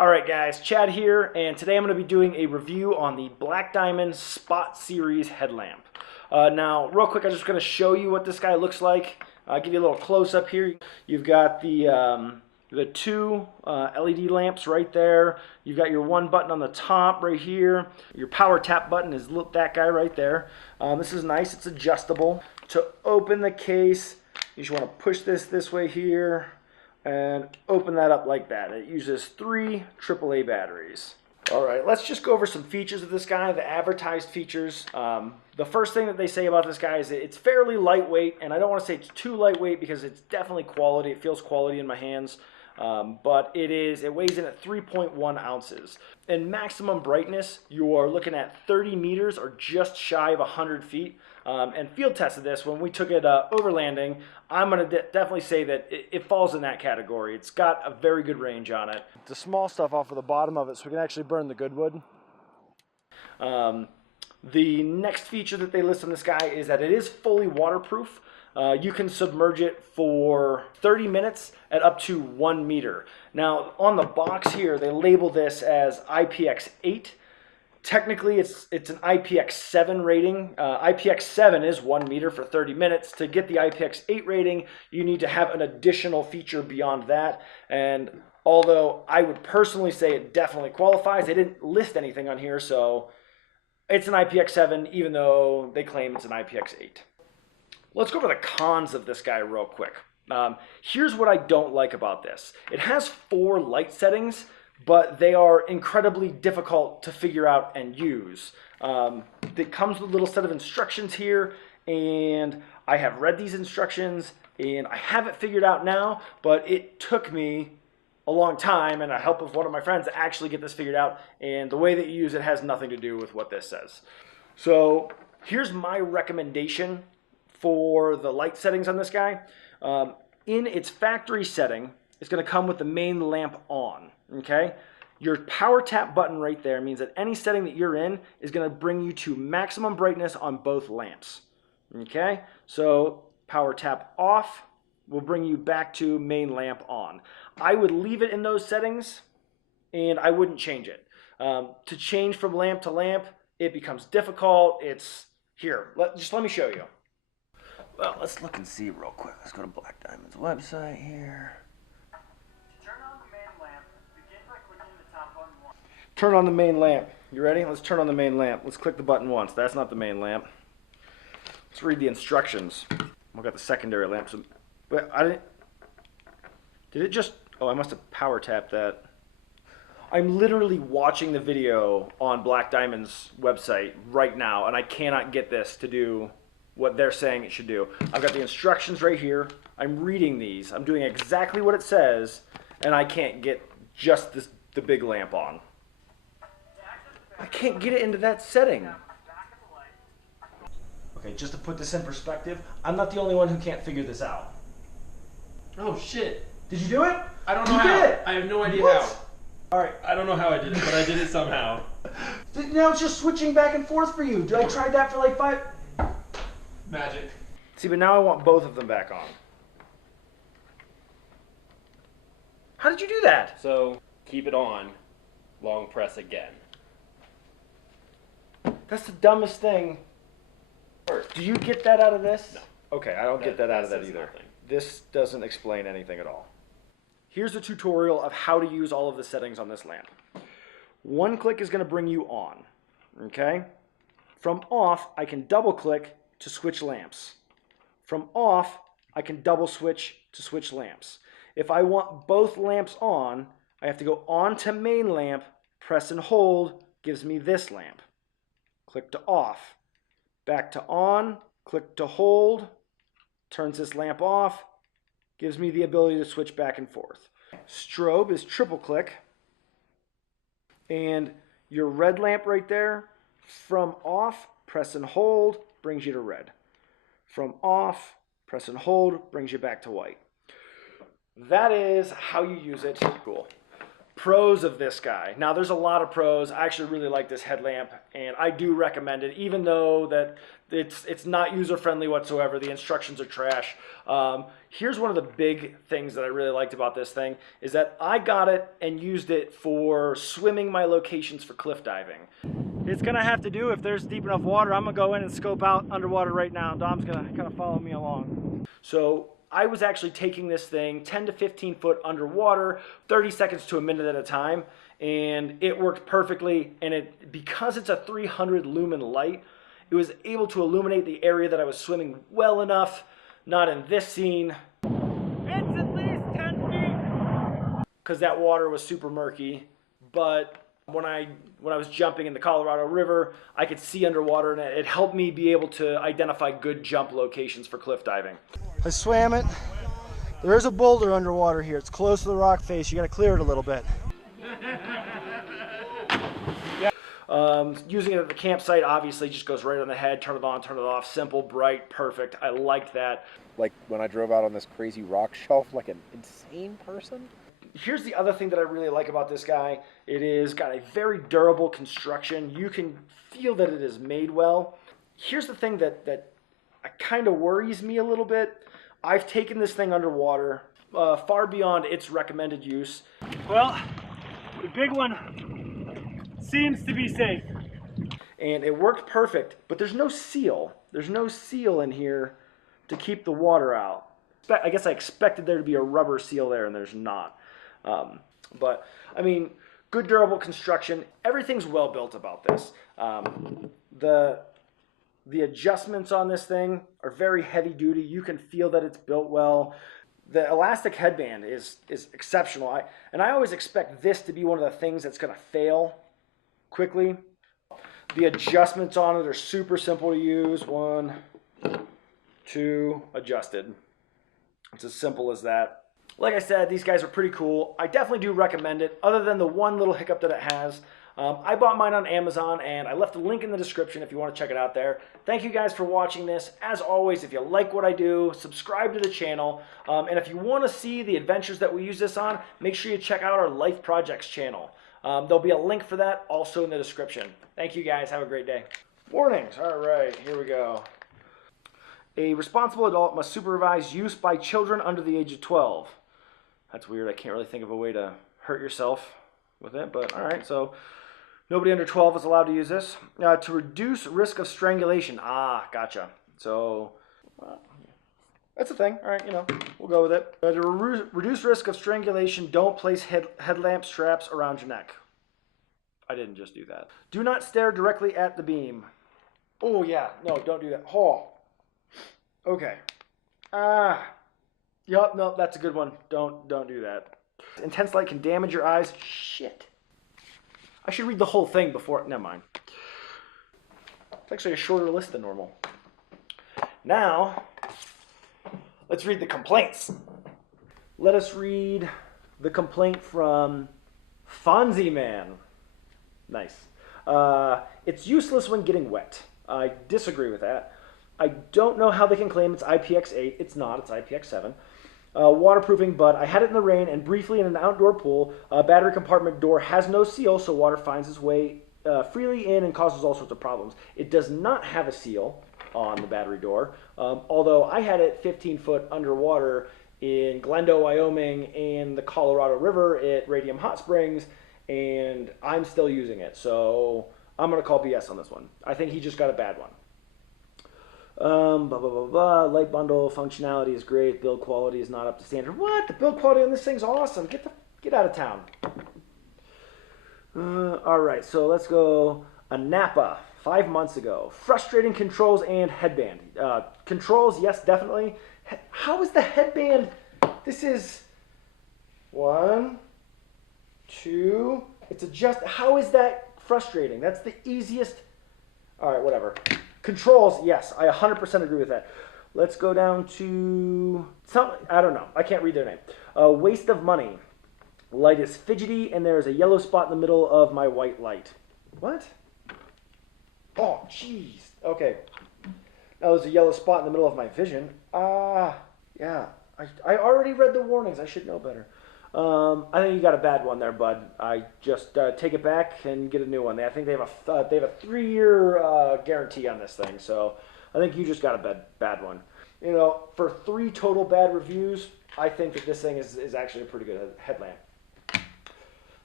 Alright guys, Chad here, and today I'm going to be doing a review on the Black Diamond Spot Series headlamp. Now, real quick, I'm just going to show you what this guy looks like. I'll give you a little close-up here. You've got the two LED lamps right there. You've got your one button on the top right here. Your power tap button is that guy right there. This is nice, it's adjustable. To open the case, you just want to push this way here and open that up like that. It uses 3 AAA batteries. All right, let's just go over some features of this guy, the advertised features. The first thing that they say about this guy is it's fairly lightweight, and I don't want to say it's too lightweight because it's definitely quality. It feels quality in my hands, but it weighs in at 3.1 ounces. In maximum brightness, you are looking at 30 meters or just shy of 100 feet. And field tested this when we took it overlanding. I'm going to definitely say that it falls in that category. It's got a very good range on it. The small stuff off of the bottom of it so we can actually burn the good wood. The next feature that they list on this guy is that it is fully waterproof. You can submerge it for 30 minutes at up to 1 meter. Now on the box here they label this as IPX8. Technically, it's an IPX7 rating. IPX7 is 1 meter for 30 minutes. To get the IPX8 rating, you need to have an additional feature beyond that. And although I would personally say it definitely qualifies, they didn't list anything on here, so it's an IPX7 even though they claim it's an IPX8. Let's go over the cons of this guy real quick. Here's what I don't like about this. It has 4 light settings, but they are incredibly difficult to figure out and use. It comes with a little set of instructions here, and I have read these instructions, and I have it figured out now, but it took me a long time and a help of one of my friends to actually get this figured out, and the way that you use it has nothing to do with what this says. So here's my recommendation for the light settings on this guy. In its factory setting, it's going to come with the main lamp on. Okay, your power tap button right there means that any setting that you're in is going to bring you to maximum brightness on both lamps. Okay, so power tap off will bring you back to main lamp on. I would leave it in those settings and I wouldn't change it. To change from lamp to lamp, it becomes difficult. It's here. Let me show you. Well, let's look and see real quick. Let's go to Black Diamond's website here. Turn on the main lamp. You ready? Let's turn on the main lamp. Let's click the button once. That's not the main lamp. Let's read the instructions. We've got the secondary lamp. But I didn't... Did it just... Oh, I must have power tapped that. I'm literally watching the video on Black Diamond's website right now, and I cannot get this to do what they're saying it should do. I've got the instructions right here. I'm reading these. I'm doing exactly what it says, and I can't get just the big lamp on. I can't get it into that setting. Okay, just to put this in perspective, I'm not the only one who can't figure this out. Oh shit. Did you do it? I don't know how. You did it. I have no idea What? how. Alright. I don't know how I did it, but I did it somehow. Now it's just switching back and forth for you. I tried that for like 5... Magic. See, but now I want both of them back on. How did you do that? So, keep it on, long press again. That's the dumbest thing. Do you get that out of this? No. Okay, I don't get that out of that says either. nothing. This doesn't explain anything at all. Here's a tutorial of how to use all of the settings on this lamp. One click is going to bring you on. Okay? From off, I can double click to switch lamps. From off, I can double switch to switch lamps. If I want both lamps on, I have to go on to main lamp, press and hold, gives me this lamp. Click to off. Back to on, click to hold, turns this lamp off, gives me the ability to switch back and forth. Strobe is triple click, and your red lamp right there, from off, press and hold, brings you to red. From off, press and hold, brings you back to white. That is how you use it. Cool. Pros of this guy. Now, there's a lot of pros. I actually really like this headlamp, and I do recommend it, even though that it's not user-friendly whatsoever. The instructions are trash. Here's one of the big things that I really liked about this thing, is that I got it and used it for swimming my locations for cliff diving. It's gonna have to do if there's deep enough water. I'm gonna go in and scope out underwater right now. Dom's gonna kind of follow me along. So I was actually taking this thing 10 to 15 foot underwater, 30 seconds to a minute at a time, and it worked perfectly. And because it's a 300 lumen light, it was able to illuminate the area that I was swimming well enough. Not in this scene. It's at least 10 feet. Because that water was super murky, but when I was jumping in the Colorado River, I could see underwater, and it helped me be able to identify good jump locations for cliff diving. I swam it. There is a boulder underwater here. It's close to the rock face. You got to clear it a little bit. Using it at the campsite obviously just goes right on the head. Turn it on, turn it off. Simple, bright, perfect. I liked that. Like when I drove out on this crazy rock shelf like an insane person. Here's the other thing that I really like about this guy. It is got a very durable construction. You can feel that it is made well. Here's the thing that kind of worries me a little bit. I've taken this thing underwater far beyond its recommended use. Well, the big one seems to be safe. And it worked perfect, but there's no seal. There's no seal in here to keep the water out. I guess I expected there to be a rubber seal there, and there's not. But I mean, good durable construction. Everything's well built about this. The adjustments on this thing are very heavy duty. You can feel that it's built well. The elastic headband is exceptional. I always expect this to be one of the things that's going to fail quickly. The adjustments on it are super simple to use. 1, 2, adjusted. It's as simple as that. Like I said, these guys are pretty cool. I definitely do recommend it, other than the one little hiccup that it has. I bought mine on Amazon, and I left a link in the description if you want to check it out there. Thank you guys for watching this. As always, if you like what I do, subscribe to the channel. And if you want to see the adventures that we use this on, make sure you check out our Life Projects channel. There'll be a link for that also in the description. Thank you guys. Have a great day. Warnings. All right, here we go. A responsible adult must supervise use by children under the age of 12. That's weird. I can't really think of a way to hurt yourself with it, but all right. So nobody under 12 is allowed to use this. To reduce risk of strangulation. Ah, gotcha. So that's a thing. All right, we'll go with it. To reduce risk of strangulation, don't place headlamp straps around your neck. I didn't just do that. Do not stare directly at the beam. Oh, yeah. No, don't do that. Oh. Okay. Yup, no, that's a good one. Don't do that. Intense light can damage your eyes. Shit. I should read the whole thing before. Never mind. It's actually a shorter list than normal. Now, let's read the complaints. Let us read the complaint from Fonzie Man. Nice. It's useless when getting wet. I disagree with that. I don't know how they can claim it's IPX8. It's not. It's IPX7. Waterproofing, but I had it in the rain and briefly in an outdoor pool. Battery compartment door has no seal, so water finds its way freely in and causes all sorts of problems. It does not have a seal on the battery door, although I had it 15 foot underwater in Glendo, Wyoming, and the Colorado River at Radium Hot Springs, and I'm still using it, so I'm going to call BS on this one. I think he just got a bad one. Blah, blah, blah, blah. Light bundle functionality is great. Build quality is not up to standard. What? The build quality on this thing's awesome. Get out of town. All right, so let's go. A Napa, 5 months ago. Frustrating controls and headband. Controls, yes, definitely. How is the headband? This is 1, 2. It's adjust. How is that frustrating? That's the easiest. All right, whatever. Controls, yes, I 100% agree with that. Let's go down to I don't know. I can't read their name. Waste of money. Light is fidgety, and there is a yellow spot in the middle of my white light. What? Oh, jeez. Okay. Now there's a yellow spot in the middle of my vision. Yeah. I already read the warnings. I should know better. I think you got a bad one there, bud. I just take it back and get a new one. I think they have a 3-year guarantee on this thing, so I think you just got a bad one. You know, for 3 total bad reviews, I think that this thing is actually a pretty good headlamp.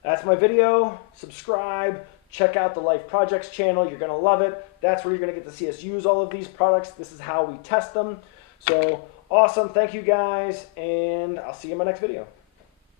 That's my video. Subscribe. Check out the Life Projects channel. You're going to love it. That's where you're going to get to see us use all of these products. This is how we test them. So awesome. Thank you guys, and I'll see you in my next video.